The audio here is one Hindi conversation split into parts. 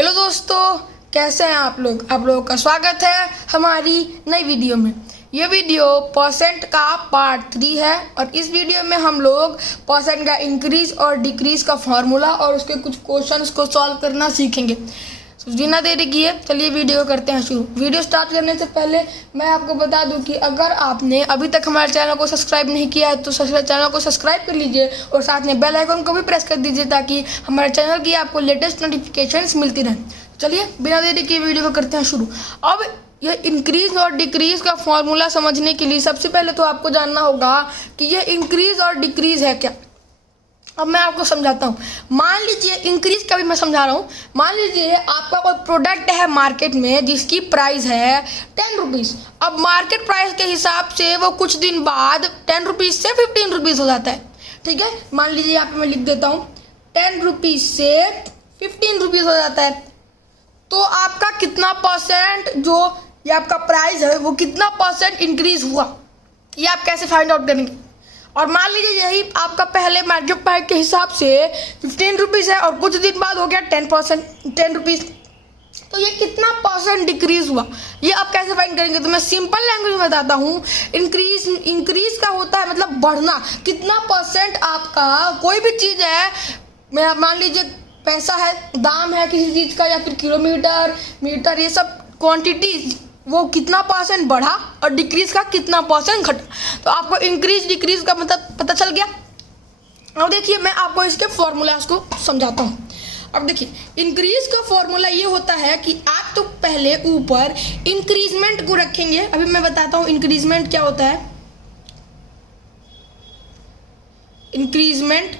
हेलो दोस्तों, कैसे हैं आप लोगों का स्वागत है हमारी नई वीडियो में। ये वीडियो परसेंट का पार्ट 3 है और इस वीडियो में हम लोग परसेंट का इंक्रीज और डिक्रीज का फॉर्मूला और उसके कुछ क्वेश्चंस को सॉल्व करना सीखेंगे। बिना देरी किए चलिए वीडियो करते हैं शुरू। वीडियो स्टार्ट करने से पहले मैं आपको बता दूं कि अगर आपने अभी तक हमारे चैनल को सब्सक्राइब नहीं किया है तो चैनल को सब्सक्राइब कर लीजिए और साथ में बेल आइकन को भी प्रेस कर दीजिए ताकि हमारे चैनल की आपको लेटेस्ट नोटिफिकेशंस मिलती रहें। चलिए बिना देरी किए वीडियो को करते हैं शुरू। अब ये इंक्रीज और डिक्रीज का फॉर्मूला समझने के लिए सबसे पहले तो आपको जानना होगा कि ये इंक्रीज और डिक्रीज है क्या। अब मैं आपको समझाता हूँ। मान लीजिए इंक्रीज का भी मैं समझा रहा हूँ। मान लीजिए आपका कोई प्रोडक्ट है मार्केट में जिसकी प्राइस है 10 रुपीज़। अब मार्केट प्राइस के हिसाब से वो कुछ दिन बाद 10 रुपीज़ से 15 रुपीज़ हो जाता है। ठीक है, मान लीजिए यहाँ पे मैं लिख देता हूँ 10 रुपीज़ से 15 रुपीज़ हो जाता है। तो आपका कितना परसेंट जो ये आपका प्राइस है वो कितना परसेंट इंक्रीज हुआ, ये आप कैसे फाइंड आउट करेंगे। और मान लीजिए यही आपका पहले मार्केट प्राइस के हिसाब से 15 रुपीज़ है और कुछ दिन बाद हो गया 10 रुपीज़, तो ये कितना परसेंट डिक्रीज हुआ ये आप कैसे फाइंड करेंगे। तो मैं सिंपल लैंग्वेज में बताता हूँ। इंक्रीज का होता है मतलब बढ़ना, कितना परसेंट आपका कोई भी चीज़ है, मैं मान लीजिए पैसा है, दाम है किसी चीज़ का या फिर किलोमीटर मीटर ये सब क्वांटिटी, वो कितना परसेंट बढ़ा और डिक्रीज का कितना परसेंट घटा। तो आपको इंक्रीज डिक्रीज का मतलब पता चल गया। अब देखिए मैं आपको इसके फॉर्मूलाज को समझाता हूँ। अब देखिए इंक्रीज का फॉर्मूला ये होता है कि आप तो पहले ऊपर इंक्रीजमेंट को रखेंगे। अभी मैं बताता हूँ इंक्रीजमेंट क्या होता है। इंक्रीजमेंट,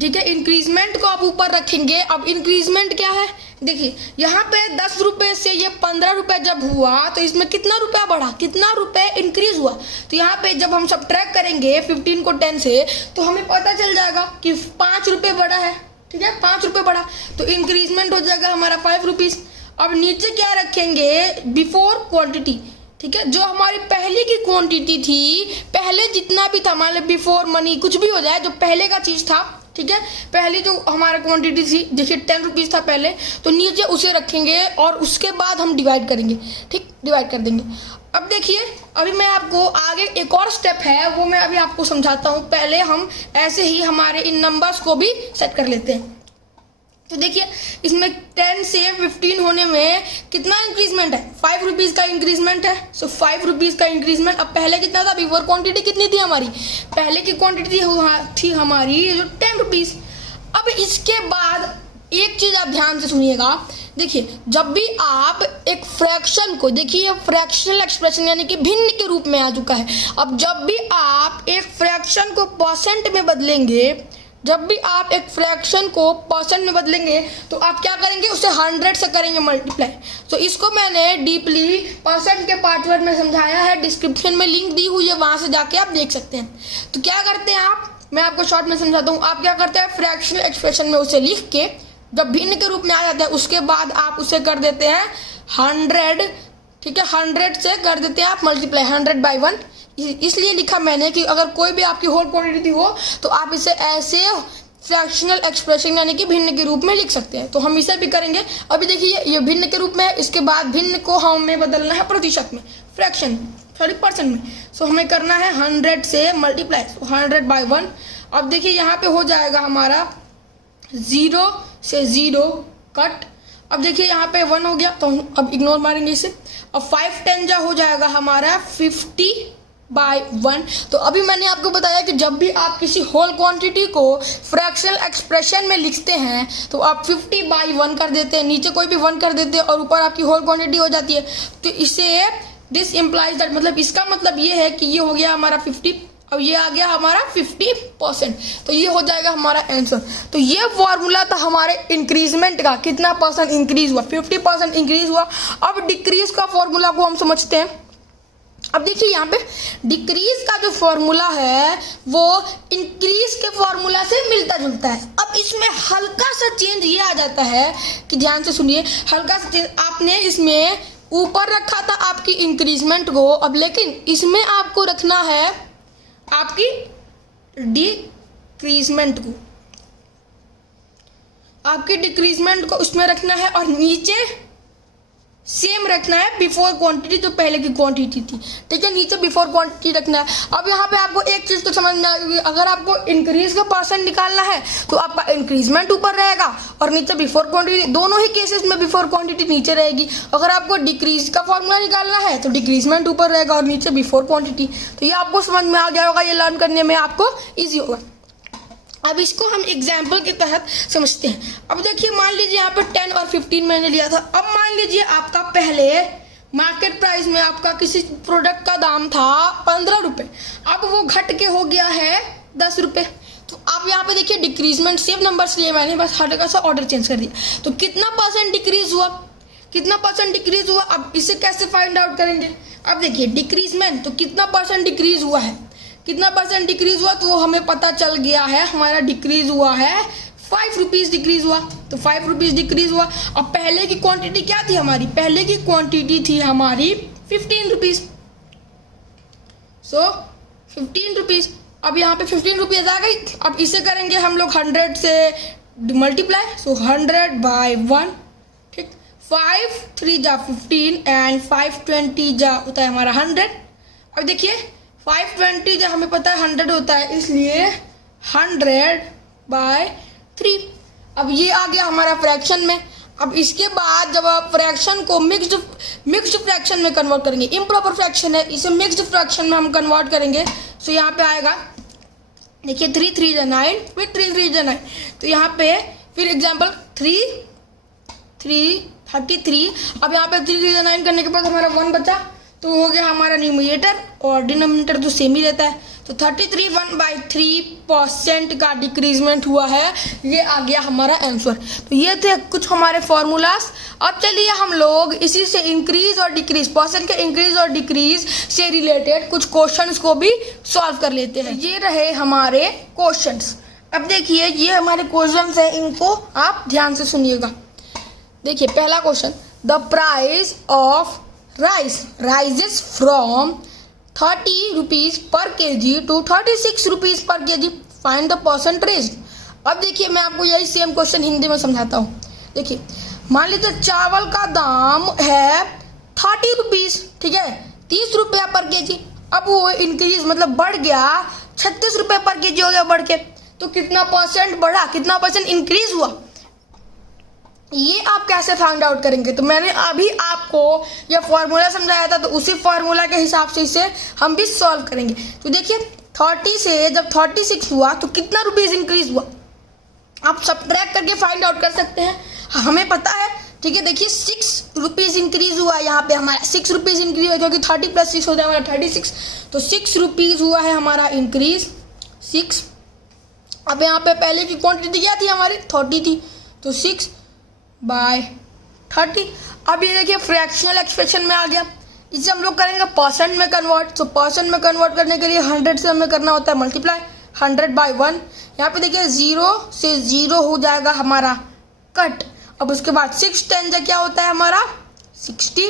ठीक है, इंक्रीजमेंट को आप ऊपर रखेंगे। अब इंक्रीजमेंट क्या है, देखिए यहाँ पे 10 रुपये से ये 15 रुपये जब हुआ तो इसमें कितना रुपया बढ़ा, कितना रुपये इंक्रीज हुआ। तो यहाँ पे जब हम सब्ट्रैक्ट करेंगे 15 को 10 से तो हमें पता चल जाएगा कि 5 रुपये बढ़ा है। ठीक है, 5 रुपये बढ़ा तो इंक्रीजमेंट हो जाएगा हमारा 5 रुपीज़। अब नीचे क्या रखेंगे, बिफोर क्वान्टिटी। ठीक है, जो हमारी पहले की क्वांटिटी थी, पहले जितना भी था, मान लो बिफोर मनी कुछ भी हो जाए, जो पहले का चीज़ था, ठीक है, पहले जो हमारा क्वांटिटी थी, देखिए 10 रुपीज़ था पहले, तो नीचे उसे रखेंगे और उसके बाद हम डिवाइड करेंगे। ठीक, डिवाइड कर देंगे। अब देखिए अभी मैं आपको आगे एक और स्टेप है वो मैं अभी आपको समझाता हूँ। पहले हम ऐसे ही हमारे इन नंबर्स को भी सेट कर लेते हैं। तो देखिए इसमें 10 से 15 होने में कितना इंक्रीजमेंट है, 5 रुपीज़ का इंक्रीजमेंट है। सो 5 रुपीज़ का इंक्रीजमेंट। अब पहले कितना था, बिफोर क्वांटिटी कितनी थी हमारी, पहले की क्वांटिटी थी हमारी जो 10 रुपीज़। अब इसके बाद एक चीज़ आप ध्यान से सुनिएगा। देखिए जब भी आप एक फ्रैक्शन को, देखिए फ्रैक्शनल एक्सप्रेशन यानी कि भिन्न के रूप में आ चुका है। अब जब भी आप एक फ्रैक्शन को परसेंट में बदलेंगे, जब भी आप एक फ्रैक्शन को परसेंट में बदलेंगे तो आप क्या करेंगे, उसे 100 से करेंगे मल्टीप्लाई। तो इसको मैंने डीपली परसेंट के पार्ट 1 में समझाया है, डिस्क्रिप्शन में लिंक दी हुई है, वहाँ से जाके आप देख सकते हैं। तो क्या करते हैं आप, मैं आपको शॉर्ट में समझाता हूँ। आप क्या करते हैं, फ्रैक्शनल एक्सप्रेशन में उसे लिख के जब भिन्न के रूप में आ जाता है उसके बाद आप उसे कर देते हैं 100। ठीक है, 100 से कर देते हैं आप मल्टीप्लाई 100/1। इसलिए लिखा मैंने कि अगर कोई भी आपकी होल क्वांटिटी हो तो आप इसे ऐसे फ्रैक्शनल एक्सप्रेशन यानी कि भिन्न के रूप में लिख सकते हैं। तो हम इसे भी करेंगे। अभी देखिए ये भिन्न के रूप में है, इसके बाद भिन्न को हमें बदलना है प्रतिशत में, फ्रैक्शन परसेंट में। सो हमें करना है 100 से मल्टीप्लाई 100/1। अब देखिए यहाँ पे हो जाएगा हमारा 0 से 0 कट। अब देखिए यहाँ पे 1 हो गया तो हम अब इग्नोर मारेंगे इसे। अब 5 10 जा हो जाएगा हमारा 50/1। तो अभी मैंने आपको बताया कि जब भी आप किसी होल क्वांटिटी को फ्रैक्शनल एक्सप्रेशन में लिखते हैं तो आप 50/1 कर देते हैं, नीचे कोई भी 1 कर देते हैं और ऊपर आपकी होल क्वांटिटी हो जाती है। तो इसे दिस इम्प्लाइज दैट, मतलब इसका मतलब ये है कि ये हो गया हमारा 50, अब ये आ गया हमारा 50%। तो ये हो जाएगा हमारा आंसर। तो ये फॉर्मूला था हमारे इंक्रीजमेंट का, कितना परसेंट इंक्रीज हुआ, 50% इंक्रीज हुआ। अब डिक्रीज का फॉर्मूला को हम समझते हैं। अब देखिए यहाँ पे डिक्रीज का जो फॉर्मूला है वो इंक्रीज के फॉर्मूला से मिलता जुलता है। अब इसमें हल्का सा चेंज ये आ जाता है कि ध्यान से सुनिए, हल्का सा चेंज, आपने इसमें ऊपर रखा था आपकी इंक्रीजमेंट को, अब लेकिन इसमें आपको रखना है आपकी डिक्रीजमेंट को। आपके डिक्रीजमेंट को उसमें रखना है और नीचे सेम रखना है बिफोर क्वांटिटी जो पहले की क्वांटिटी थी, ठीक है, नीचे बिफोर क्वांटिटी रखना है। अब यहाँ पे आपको एक चीज़ तो समझ में आ गई, अगर आपको इंक्रीज का परसेंट निकालना है तो आपका इंक्रीजमेंट ऊपर रहेगा और नीचे बिफोर क्वांटिटी, दोनों ही केसेस में बिफोर क्वांटिटी नीचे रहेगी। अगर आपको डिक्रीज का फॉर्मूला निकालना है तो डिक्रीजमेंट ऊपर रहेगा और नीचे बिफोर क्वांटिटी। तो ये आपको समझ में आ गया होगा, ये लर्न करने में आपको ईजी होगा। अब इसको हम एग्जाम्पल के तहत समझते हैं। अब देखिए, मान लीजिए यहाँ पर 10 और 15 मैंने लिया था। अब मान लीजिए आपका पहले मार्केट प्राइस में आपका किसी प्रोडक्ट का दाम था 15 रुपये, अब वो घट के हो गया है 10 रुपये। तो आप यहाँ पे देखिए डिक्रीजमेंट सेम नंबर्स लिए मैंने, बस हल्का सा ऑर्डर चेंज कर दिया। तो कितना परसेंट डिक्रीज हुआ, कितना परसेंट डिक्रीज हुआ, अब इसे कैसे फाइंड आउट करेंगे। अब देखिए डिक्रीजमेंट, तो कितना परसेंट डिक्रीज हुआ है, कितना परसेंट डिक्रीज हुआ, तो वो हमें पता चल गया है, हमारा डिक्रीज हुआ है 5 रुपीज़ डिक्रीज हुआ। तो 5 रुपीज़ डिक्रीज हुआ। अब पहले की क्वांटिटी क्या थी हमारी, पहले की क्वांटिटी थी हमारी 15 रुपीज़, सो 15 रुपीज़। अब यहाँ पे 15 रुपीज़ आ गई। अब इसे करेंगे हम लोग 100 से मल्टीप्लाई, सो 100 बाय 1, ठीक, 5 3 जा 15 एंड 5 20 जा होता है हमारा 100। अब देखिए 520 जब हमें पता है 100 होता है, इसलिए 100 बाय 3। अब ये आ गया हमारा फ्रैक्शन में। अब इसके बाद जब आप फ्रैक्शन को मिक्स्ड फ्रैक्शन में कन्वर्ट करेंगे, इम्प्रॉपर फ्रैक्शन है, इसे मिक्स्ड फ्रैक्शन में हम कन्वर्ट करेंगे। सो यहाँ पे आएगा, देखिए 3 3 जा 9, फिर 3 3 जा 9। तो यहाँ पे फिर एग्जाम्पल 3 3 33। अब यहाँ पे 3 3 जा 9 करने के बाद हमारा 1 बचा, तो हो गया हमारा न्यूमरेटर और डिनोमिनेटर तो सेम ही रहता है। तो 33 1/3% का डिक्रीजमेंट हुआ है, ये आ गया हमारा आंसर। तो ये थे कुछ हमारे फॉर्मूलाज। अब चलिए हम लोग इसी से इंक्रीज और डिक्रीज, परसेंट के इंक्रीज और डिक्रीज से रिलेटेड कुछ क्वेश्चंस को भी सॉल्व कर लेते हैं। ये रहे हमारे क्वेश्चंस। अब देखिए ये हमारे क्वेश्चंस हैं, इनको आप ध्यान से सुनिएगा। देखिए पहला question, the price of rice rises from 30 rupees पर केजी टू 36 रुपीज़ पर केजी, फाइंड द परसेंटेज। अब देखिए मैं आपको यही सेम क्वेश्चन हिंदी में समझाता हूँ। देखिए मान लीजिए चावल का दाम है 30 रुपीज़, ठीक है, 30 रुपया पर केजी। अब वो इंक्रीज मतलब बढ़ गया, 36 रुपये पर केजी हो गया बढ़ के। तो कितना परसेंट बढ़ा, कितना परसेंट इंक्रीज हुआ, ये आप कैसे फाइंड आउट करेंगे। तो मैंने अभी आपको यह फॉर्मूला समझाया था, तो उसी फॉर्मूला के हिसाब से इसे हम भी सॉल्व करेंगे। तो देखिए 30 से जब 36 हुआ तो कितना रुपीज़ इंक्रीज हुआ, आप सब्ट्रैक्ट करके फाइंड आउट कर सकते हैं, हमें पता है, ठीक है। देखिए 6 रुपीज़ इंक्रीज हुआ, यहाँ पे हमारा 6 रुपीज़ इंक्रीज हुआ, क्योंकि 30 + 6 हो जाए हमारा 36, तो 6 रुपीज़ हुआ है हमारा इंक्रीज 6। अब यहाँ पे पहले की क्वांटिटी क्या थी हमारी 30 थी, तो 6 बाय 30। अब ये देखिए फ्रैक्शनल एक्सप्रेशन में आ गया, इसे हम लोग करेंगे परसेंट में कन्वर्ट। तो परसेंट में कन्वर्ट करने के लिए 100 से हमें करना होता है मल्टीप्लाई, 100 बाय 1। यहाँ पे देखिए 0 से 0 हो जाएगा हमारा कट। अब उसके बाद 6 10 जा क्या होता है हमारा 60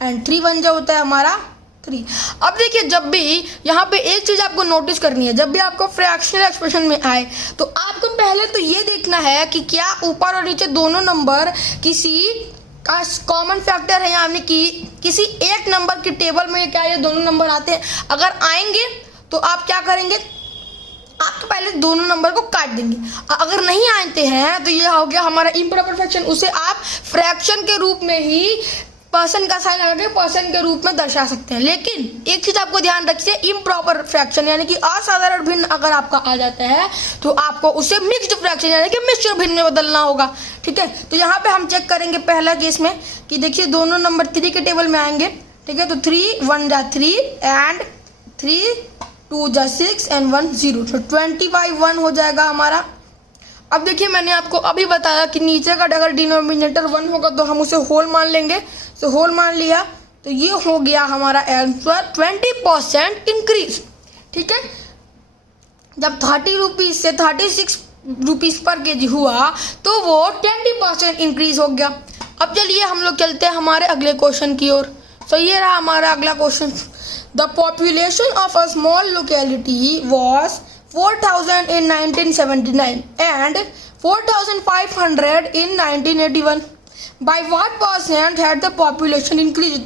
एंड 3 1 जा होता है हमारा 3। अब देखिए जब भी यहाँ पे एक चीज़ आपको नोटिस करनी है, जब भी आपको फ्रैक्शनल एक्सप्रेशन में आए तो आपको पहले तो ये देखना है कि क्या ऊपर और नीचे दोनों नंबर किसी का कॉमन फैक्टर है, यानी कि किसी एक नंबर की टेबल में क्या ये दोनों नंबर आते हैं। अगर आएंगे तो आप क्या करेंगे, आप तो पहले दोनों नंबर को काट देंगे। अगर नहीं आते हैं तो ये हो गया हमारा इम्प्रॉपर फ्रैक्शन, उसे आप फ्रैक्शन के रूप में ही पर्सन का साइन लगा के पर्सन के रूप में दर्शा सकते हैं। लेकिन एक चीज आपको ध्यान रखिए, इम्प्रॉपर फ्रैक्शन यानी कि असाधारण भिन्न अगर आपका आ जाता है तो आपको उसे मिक्स्ड फ्रैक्शन यानी कि मिश्र भिन्न में बदलना होगा, ठीक है। तो यहाँ पे हम चेक करेंगे पहला केस में कि देखिए दोनों नंबर 3 के टेबल में आएंगे, ठीक है। तो 3 1 जा 3 एंड 3 2 जा 6 एंड 1 0, तो 20/1 हो जाएगा हमारा। अब देखिए मैंने आपको अभी बताया कि नीचे का अगर डिनोमिनेटर 1 होगा तो हम उसे होल मान लेंगे, तो होल मान लिया तो ये हो गया हमारा आंसर 20% इंक्रीज, ठीक है। जब 30 रुपीज़ से 36 रुपीज़ पर केजी हुआ तो वो 20% इंक्रीज हो गया। अब चलिए हम लोग चलते हैं हमारे अगले क्वेश्चन की ओर। तो ये रहा हमारा अगला question, the population of a small locality was 4000 in 1979 and 4,500 in 1981. By what percent had the population increased?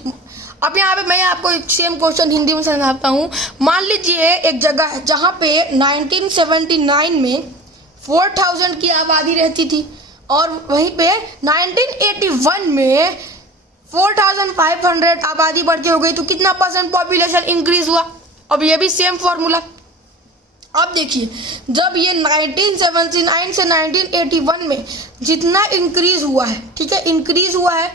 अब यहाँ पे मैं आपको एक सेम क्वेश्चन हिंदी में समझाता हूँ। मान लीजिए एक जगह है जहाँ पे 1979 में 4,000 की आबादी रहती थी और वहीं पे 1981 में 4,500 आबादी बढ़ के हो गई, तो कितना परसेंट पॉपुलेशन इंक्रीज हुआ? अब ये भी सेम फॉर्मूला। अब देखिए जब ये 1979 से 1981 में जितना इंक्रीज हुआ है, ठीक है, इंक्रीज हुआ है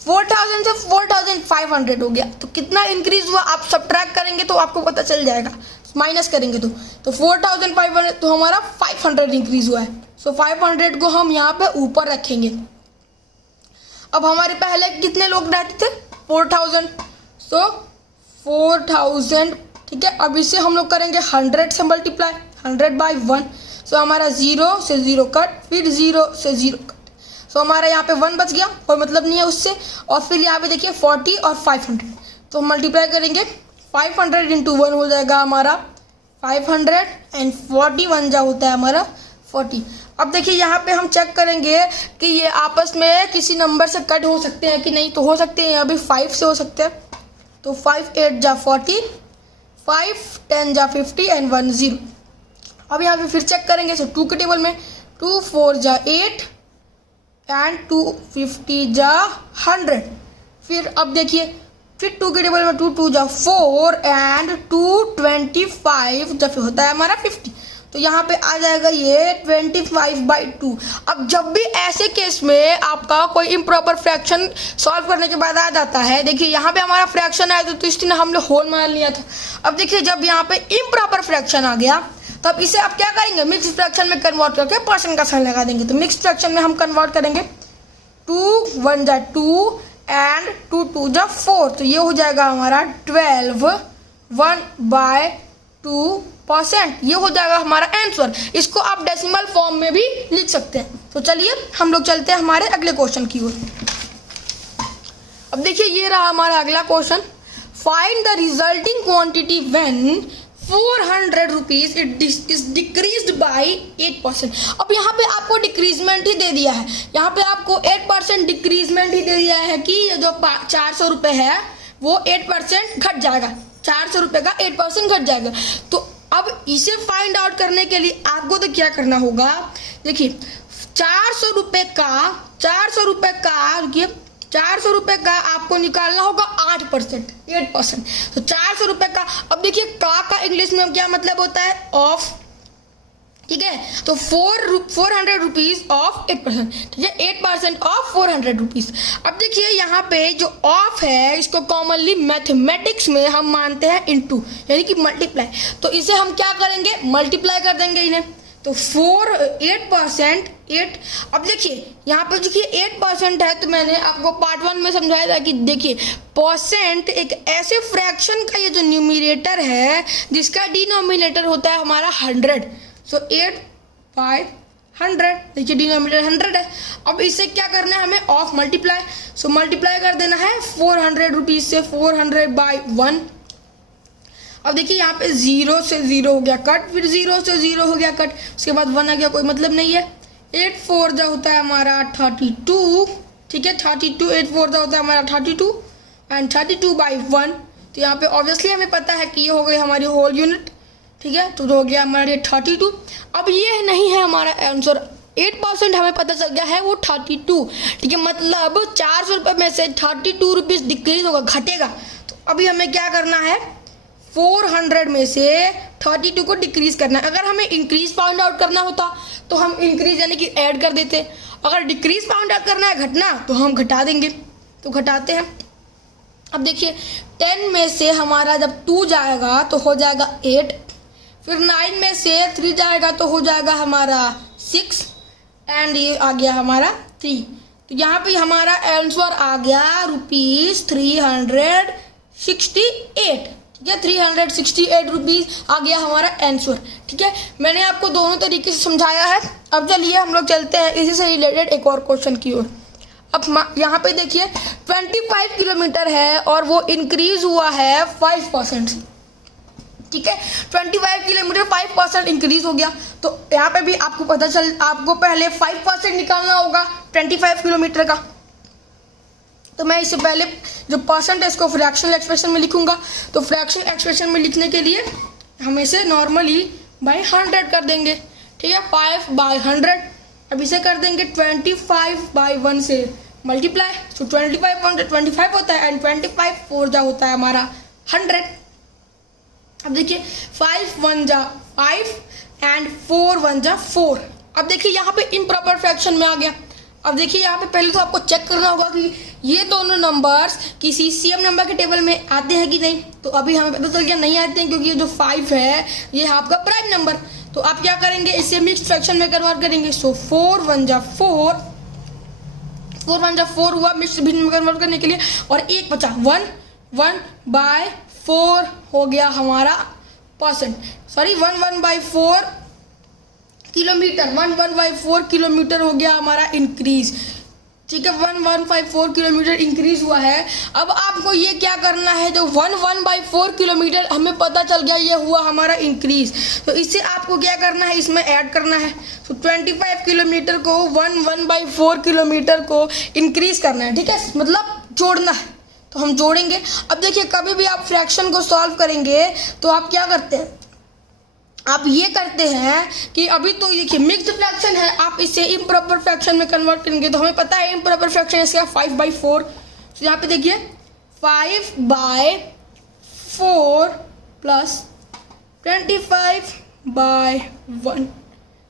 4,000 से 4,500 हो गया, तो कितना इंक्रीज हुआ आप सब्ट्रैक्ट करेंगे तो आपको पता चल जाएगा, माइनस करेंगे तो 4,500 तो हमारा 500 इंक्रीज हुआ है। सो 500 को हम यहाँ पे ऊपर रखेंगे। अब हमारे पहले कितने लोग रहते थे? 4,000। सो 4,000, ठीक है। अब इसे हम लोग करेंगे 100 से मल्टीप्लाई, 100 बाई 1। सो हमारा 0 से 0 कट, फिर 0 से 0 कट। सो हमारा यहाँ पे 1 बच गया, कोई मतलब नहीं है उससे। और फिर यहाँ पे देखिए 40 और 500, तो हम मल्टीप्लाई करेंगे 500 इंटू 1 हो जाएगा हमारा 500 एंड 41 जा होता है हमारा 40। अब देखिए यहाँ पे हम चेक करेंगे कि ये आपस में किसी नंबर से कट हो सकते हैं कि नहीं, तो हो सकते हैं, अभी 5 से हो सकते हैं। तो 5 8 जा 40, 5 10 जा 50 एंड 1 0। अब यहाँ पे फिर चेक करेंगे। सो 2 के टेबल में 2 4 जा 8 एंड 2 50 जा 100। फिर अब देखिए फिर 2 के टेबल में 2 2 जा 4 एंड 2 25 जब होता है हमारा 50, तो यहाँ पे आ जाएगा ये 25/2। अब जब भी ऐसे केस में आपका कोई इम्प्रॉपर फ्रैक्शन सॉल्व करने के बाद आ जाता है, देखिए यहाँ पे हमारा फ्रैक्शन आया तो इसने हम लोग होल मान लिया था। अब देखिए जब यहाँ पे इम्प्रॉपर फ्रैक्शन आ गया तब इसे आप क्या करेंगे, मिक्स फ्रैक्शन में कन्वर्ट करके परसेंट का साइन लगा देंगे। तो मिक्स फ्रैक्शन में हम कन्वर्ट करेंगे 2 1 जा 2 एंड 2 2 जा 4, तो ये हो जाएगा हमारा 12 1/2%। ये हो जाएगा हमारा आंसर। इसको आप डेसिमल फॉर्म में भी लिख सकते हैं। तो चलिए हम लोग चलते हैं हमारे अगले क्वेश्चन की ओर। अब देखिए ये रहा हमारा अगला question. Find the resulting quantity when 400 rupees is decreased by 8%। अब यहाँ पे आपको डिक्रीजमेंट ही दे दिया है, यहाँ पे आपको 8% डिक्रीजमेंट ही दे दिया है कि ये जो 400 रुपये है वो 8% घट जाएगा, 400 रुपये का 8% घट जाएगा। तो अब इसे फाइंड आउट करने के लिए आपको तो क्या करना होगा, देखिए 400 रुपये का आपको निकालना होगा 8%। तो 400 रुपये का, अब देखिए का इंग्लिश में क्या मतलब होता है, ऑफ, ठीक है। तो 400 रुपीज ऑफ 8%, ठीक है, 8% ऑफ 400 रुपीज। अब देखिए यहाँ पे जो ऑफ है इसको कॉमनली मैथमेटिक्स में हम मानते हैं इनटू, यानी कि मल्टीप्लाई। तो इसे हम क्या करेंगे, मल्टीप्लाई कर देंगे इन्हें। तो 8%। अब देखिए यहाँ पे देखिए 8% है, तो मैंने आपको पार्ट 1 में समझाया था कि देखिए परसेंट एक ऐसे फ्रैक्शन का ये जो न्यूमरेटर है जिसका डिनोमिनेटर होता है हमारा 100। सो 8/100, देखिए डिनोमिनेटर 100 है। अब इससे क्या करना है हमें, ऑफ मल्टीप्लाई। सो मल्टीप्लाई कर देना है 400 रुपीज से 400/1। अब देखिए यहाँ पे 0 से 0 हो गया कट, फिर 0 से 0 हो गया कट, उसके बाद 1 आ गया, कोई मतलब नहीं है। 8 4 जा होता है हमारा 32, ठीक है, 32 8 4 जा होता है हमारा 32 एंड 32/1। तो यहाँ पे ऑब्वियसली हमें पता है कि ये हो गई हमारी होल यूनिट, ठीक है, तो हो गया हमारा 32। अब ये नहीं है हमारा आंसर, 8% हमें पता चल गया है वो 32, ठीक है, मतलब 400 रुपये में से 32 रुपीज़ डिक्रीज होगा, घटेगा। तो अभी हमें क्या करना है, 400 में से 32 को डिक्रीज करना है। अगर हमें इंक्रीज फाइंड आउट करना होता तो हम इंक्रीज यानी कि ऐड कर देते, अगर डिक्रीज फाइंड आउट करना है, घटना, तो हम घटा देंगे। तो घटाते हैं। अब देखिए 10 में से हमारा जब 2 जाएगा तो हो जाएगा 8, फिर 9 में से 3 जाएगा तो हो जाएगा हमारा 6 एंड ये आ गया हमारा 3। तो यहाँ पे हमारा आंसर आ गया ₹368, ठीक है, 368 रुपीज़ आ गया हमारा आंसर, ठीक है। मैंने आपको दोनों तरीके से समझाया है। अब चलिए हम लोग चलते हैं इसी से रिलेटेड एक और क्वेश्चन की ओर। अब यहाँ पे देखिए 25 किलोमीटर है और वो इंक्रीज हुआ है 5%। ठीक है। 25 किलोमीटर 5% इंक्रीज हो गया। तो यहाँ पे भी आपको आपको पहले 5% निकालना होगा 25 किलोमीटर का। तो मैं इससे पहले जो परसेंट है इसको फ्रैक्शनल एक्सप्रेशन में लिखूंगा। तो फ्रैक्शनल एक्सप्रेशन में लिखने के लिए हम इसे नॉर्मली बाय 100 कर देंगे, ठीक है। 5/100। अब इसे कर देंगे 25/1 से मल्टीप्लाई। तो 25 1 25 होता है एंड 25 4 जा होता है हमारा 100। अब देखिए 5 1 जा 5 एंड 4 1 जा 4। अब देखिए यहाँ पे इम्प्रॉपर फ्रैक्शन में आ गया। अब देखिए यहाँ पे पहले तो आपको चेक करना होगा कि ये दोनों नंबर्स किसी सेम नंबर के टेबल में आते हैं कि नहीं। तो अभी हमें पता चल गया नहीं आते हैं, क्योंकि ये जो 5 है ये है आपका प्राइम नंबर। तो आप क्या करेंगे, इसे मिक्स फ्रैक्शन में कन्वर्ट करेंगे। सो 4 1 जा 4 4 1 जा 4 हुआ मिक्स भिन्न में कन्वर्ट करने के लिए, और एक बचा 1 1/4 हो गया हमारा परसेंट, सॉरी 1/4 किलोमीटर। 1/4 किलोमीटर हो गया हमारा इंक्रीज, ठीक है। 1/4 किलोमीटर इंक्रीज हुआ है। अब आपको ये क्या करना है, जो 1/4 किलोमीटर हमें पता चल गया ये हुआ हमारा इंक्रीज, तो इससे आपको क्या करना है, इसमें ऐड करना है। तो 25 किलोमीटर को 1/4 किलोमीटर को इंक्रीज करना है, ठीक है, मतलब जोड़ना है। तो हम जोड़ेंगे। अब देखिए कभी भी आप फ्रैक्शन को सॉल्व करेंगे तो आप क्या करते हैं, आप ये करते हैं कि अभी तो देखिए मिक्स्ड फ्रैक्शन है, आप इसे इम्प्रॉपर फ्रैक्शन में कन्वर्ट करेंगे। तो हमें पता है इम्प्रॉपर फ्रैक्शन इसका 5/4। तो यहाँ पे देखिए 5/4 प्लस 25/1,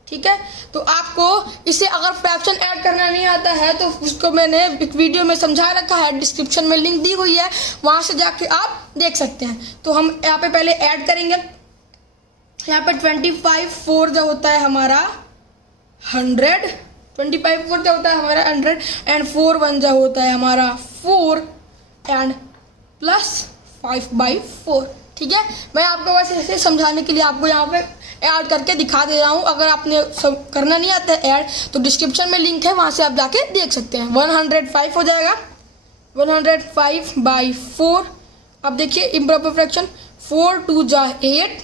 ठीक है। तो आपको इसे अगर फ्रैक्शन ऐड करना नहीं आता है तो उसको मैंने एक वीडियो में समझा रखा है, डिस्क्रिप्शन में लिंक दी हुई है, वहाँ से जाके आप देख सकते हैं। तो हम यहाँ पे पहले ऐड करेंगे। यहाँ पे 25/4 जो होता है हमारा 100, 25/4 जो होता है हमारा 100 एंड 4 1 जो होता है हमारा 4 एंड प्लस 5/4, ठीक है। मैं आपको बस ऐसे समझाने के लिए आपको यहाँ पे ऐड करके दिखा दे रहा हूँ। अगर आपने सब करना नहीं आता है ऐड, तो डिस्क्रिप्शन में लिंक है, वहाँ से आप जाके देख सकते हैं। 105 हो जाएगा 105/4। अब देखिए इम्प्रॉपर फ्रैक्शन 4 2 जा 8,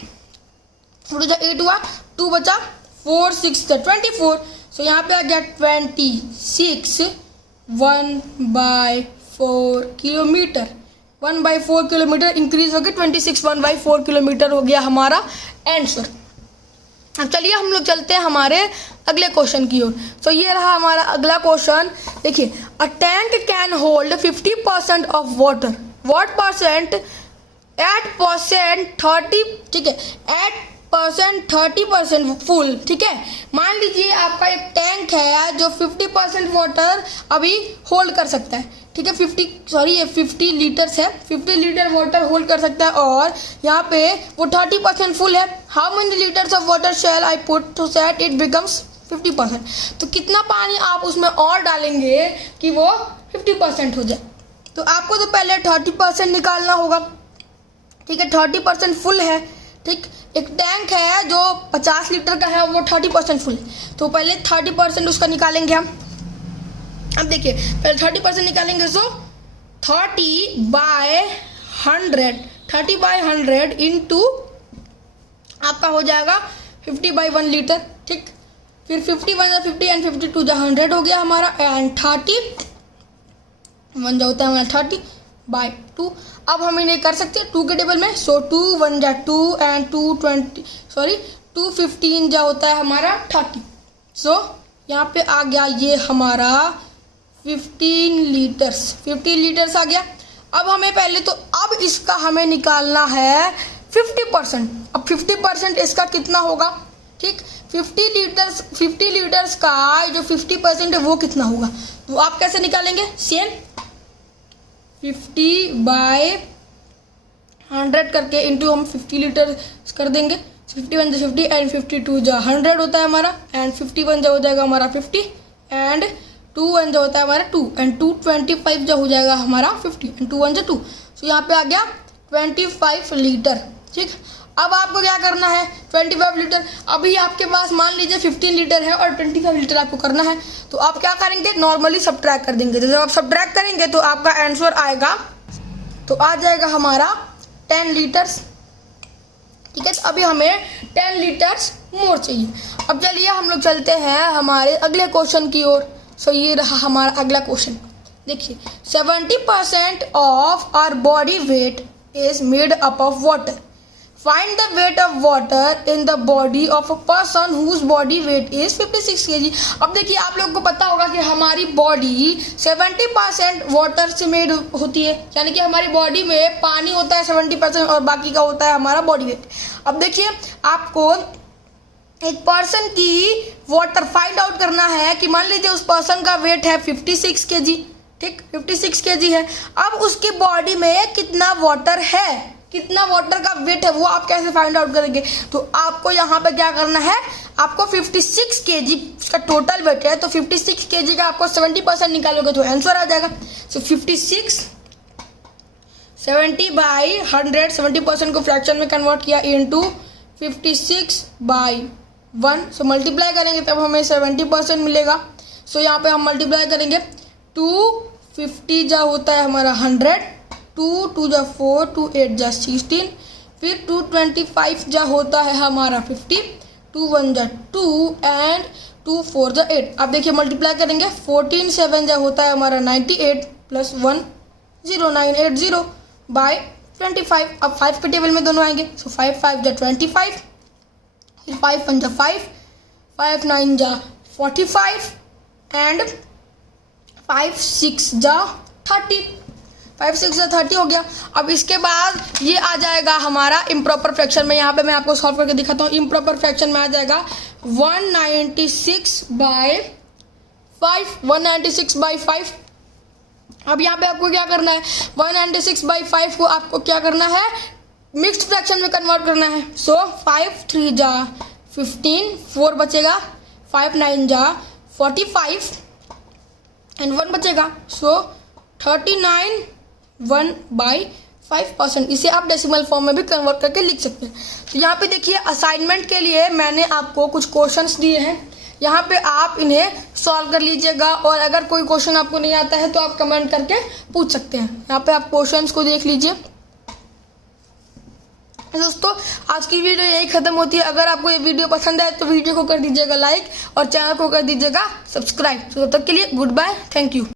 4 2 जा 8 हुआ, 2 बचा, 4 6 जा 24। सो यहाँ पे आ गया 26 1/4 किलोमीटर। 1/4 किलोमीटर इंक्रीज हो गया, 26 1/4 किलोमीटर हो गया हमारा आंसर। अब चलिए हम लोग चलते हैं हमारे अगले क्वेश्चन की ओर। तो ये रहा हमारा अगला क्वेश्चन। देखिए a tank can hold 50% of water, what percent at percent 30, ठीक है, एट परसेंट 30% फुल, ठीक है। मान लीजिए आपका एक टैंक है जो 50% वाटर अभी होल्ड कर सकता है, ठीक है। 50 लीटर्स है, 50 लीटर वाटर होल्ड कर सकता है, और यहाँ पे वो 30% फुल है। How many litres of water shall I put to set it becomes 50%। तो कितना पानी आप उसमें और डालेंगे कि वो 50% हो जाए। तो आपको तो पहले 30% निकालना होगा, ठीक है। 30% फुल है, ठीक। एक टैंक है जो 50 लीटर का है, वो 30% फुल है, तो पहले 30% उसका निकालेंगे हम। अब देखिए पहले 30% निकालेंगे। सो 30/100 इंटू आपका हो जाएगा 50/1 लीटर, ठीक। फिर 51 जा 50 एंड 52 जा 100 हो गया हमारा, एंड 31 जा होता है हमारा 30/2। अब हम इन्हें कर सकते हैं 2 के टेबल में। सो 2 1 जा 2 एंड 215 जा होता है हमारा 30। सो यहाँ पे आ गया ये हमारा 15 लीटर्स आ गया। अब हमें पहले तो अब इसका हमें निकालना है 50%। अब 50% इसका कितना होगा, ठीक। 50 लीटर्स का जो 50% है वो कितना होगा, तो आप कैसे निकालेंगे, सेम 50/100 करके इंटू हम 50 लीटर कर देंगे। 51 जा 50 एंड 52 जा 100 होता है हमारा, एंड 51 जा हो जाएगा हमारा 50 एंड 2 1 जा होता है हमारा 2 एंड 225 जा हो जाएगा हमारा 50 एंड 2 1 जा 2। सो यहाँ पे आ गया 25 लीटर, ठीक। अब आपको क्या करना है, 25 लीटर। अभी आपके पास मान लीजिए 15 लीटर है और 25 लीटर आपको करना है, तो आप क्या करेंगे, नॉर्मली सब्ट्रैक्ट कर देंगे। तो जब आप सब्ट्रैक्ट करेंगे तो आपका आंसर आएगा, तो आ जाएगा हमारा 10 लीटर्स, ठीक है। तो अभी हमें 10 लीटर्स मोर चाहिए। अब चलिए हम लोग चलते हैं हमारे अगले क्वेश्चन की ओर। सो ये रहा हमारा अगला क्वेश्चन। देखिए 70% of our body weight is made up of water. Find the weight of water in the body of a person whose body weight is 56 kg। अब देखिए आप लोगों को पता होगा कि हमारी बॉडी 70% वाटर से मेड होती है, यानी कि हमारी बॉडी में पानी होता है 70% और बाकी का होता है हमारा बॉडी वेट। अब देखिए आपको एक पर्सन की वाटर फाइंड आउट करना है कि मान लीजिए उस पर्सन का वेट है 56 kg, ठीक 56 kg है। अब उसकी बॉडी में कितना वाटर है, कितना वाटर का वेट है, वो आप कैसे फाइंड आउट करेंगे? तो आपको यहाँ पे क्या करना है, आपको 56 kg का टोटल वेट है, तो 56 kg का आपको 70% निकालोगे तो आंसर आ जाएगा। सो 56 70/100, 70% को फ्रैक्शन में कन्वर्ट किया इनटू 56/1। सो मल्टीप्लाई करेंगे तब हमें 70% मिलेगा। सो यहाँ पे हम मल्टीप्लाई करेंगे 250 जा होता है हमारा 100, 2 2 जा 4, 2 8 जा 16, फिर 225 जा होता है हमारा 50, 2 1 जा 2 एंड 2 4 जा 8। अब देखिए मल्टीप्लाई करेंगे 14 7 जा होता है हमारा 98 प्लस 1 0980 बाय 25। अब 5 के टेबल में दोनों आएंगे। सो 5 5 जा 25, फिर 5 1 जा 5, 5 9 जा 45 एंड 5 6 जा 30। 5 6 जा 30 हो गया। अब इसके बाद ये आ जाएगा हमारा इम्प्रॉपर फ्रैक्शन में। यहाँ पे मैं आपको सॉल्व करके दिखाता हूँ। इम्प्रॉपर फ्रैक्शन में आ जाएगा 196/5, 196/5। अब यहाँ पे आपको क्या करना है, 196/5 को आपको क्या करना है, मिक्स्ड फ्रैक्शन में कन्वर्ट करना है। सो 5 3 जा 15, 4 बचेगा, 5 9 जा 45 एंड 1 बचेगा। सो 39 1/5%। इसे आप डेसिमल फॉर्म में भी कन्वर्ट करके लिख सकते हैं। तो यहाँ पे देखिए असाइनमेंट के लिए मैंने आपको कुछ क्वेश्चंस दिए हैं, यहाँ पे आप इन्हें सॉल्व कर लीजिएगा। और अगर कोई क्वेश्चन आपको नहीं आता है तो आप कमेंट करके पूछ सकते हैं। यहाँ पे आप क्वेश्चंस को देख लीजिए। दोस्तों आज की वीडियो यही खत्म होती है। अगर आपको ये वीडियो पसंद आए तो वीडियो को कर दीजिएगा लाइक और चैनल को कर दीजिएगा सब्सक्राइब। तो तब तक के लिए गुड बाय, थैंक यू।